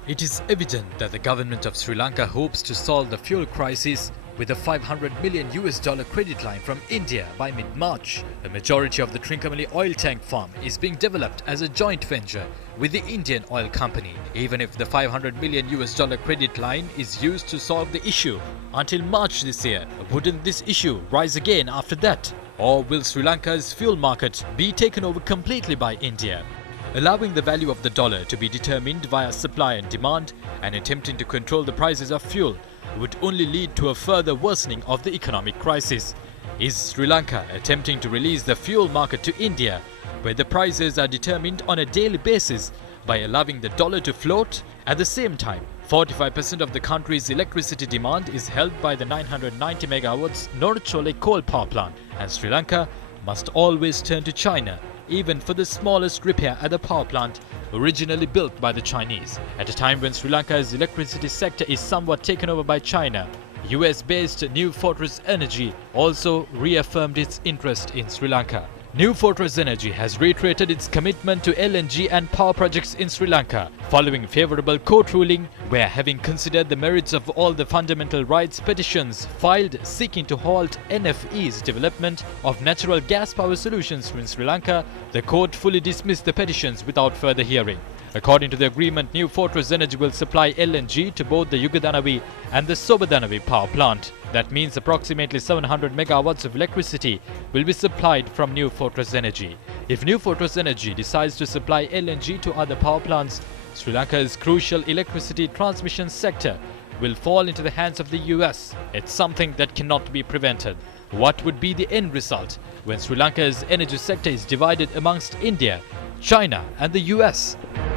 It is evident that the government of Sri Lanka hopes to solve the fuel crisis with a $500 million credit line from India by mid-March. The majority of the Trincomalee oil tank farm is being developed as a joint venture with the Indian oil company. Even if the $500 million credit line is used to solve the issue until March this year, wouldn't this issue rise again after that? Or will Sri Lanka's fuel market be taken over completely by India? Allowing the value of the dollar to be determined via supply and demand and attempting to control the prices of fuel would only lead to a further worsening of the economic crisis. Is Sri Lanka attempting to release the fuel market to India, where the prices are determined on a daily basis by allowing the dollar to float? At the same time, 45% of the country's electricity demand is held by the 990 megawatts Norchole coal power plant, and Sri Lanka must always turn to China even for the smallest repair at the power plant originally built by the Chinese. At a time when Sri Lanka's electricity sector is somewhat taken over by China, US-based Newsfirst.lk also reaffirmed its interest in Sri Lanka. Newsfirst.lk has reiterated its commitment to LNG and power projects in Sri Lanka, following favorable court ruling where, having considered the merits of all the fundamental rights petitions filed seeking to halt NFE's development of natural gas power solutions in Sri Lanka, the court fully dismissed the petitions without further hearing. According to the agreement, Newsfirst.lk will supply LNG to both the Yugadanavi and the Sobadanavi power plant. That means approximately 700 megawatts of electricity will be supplied from Newsfirst.lk. If Newsfirst.lk decides to supply LNG to other power plants, Sri Lanka's crucial electricity transmission sector will fall into the hands of the US. It's something that cannot be prevented. What would be the end result when Sri Lanka's energy sector is divided amongst India, China and the US?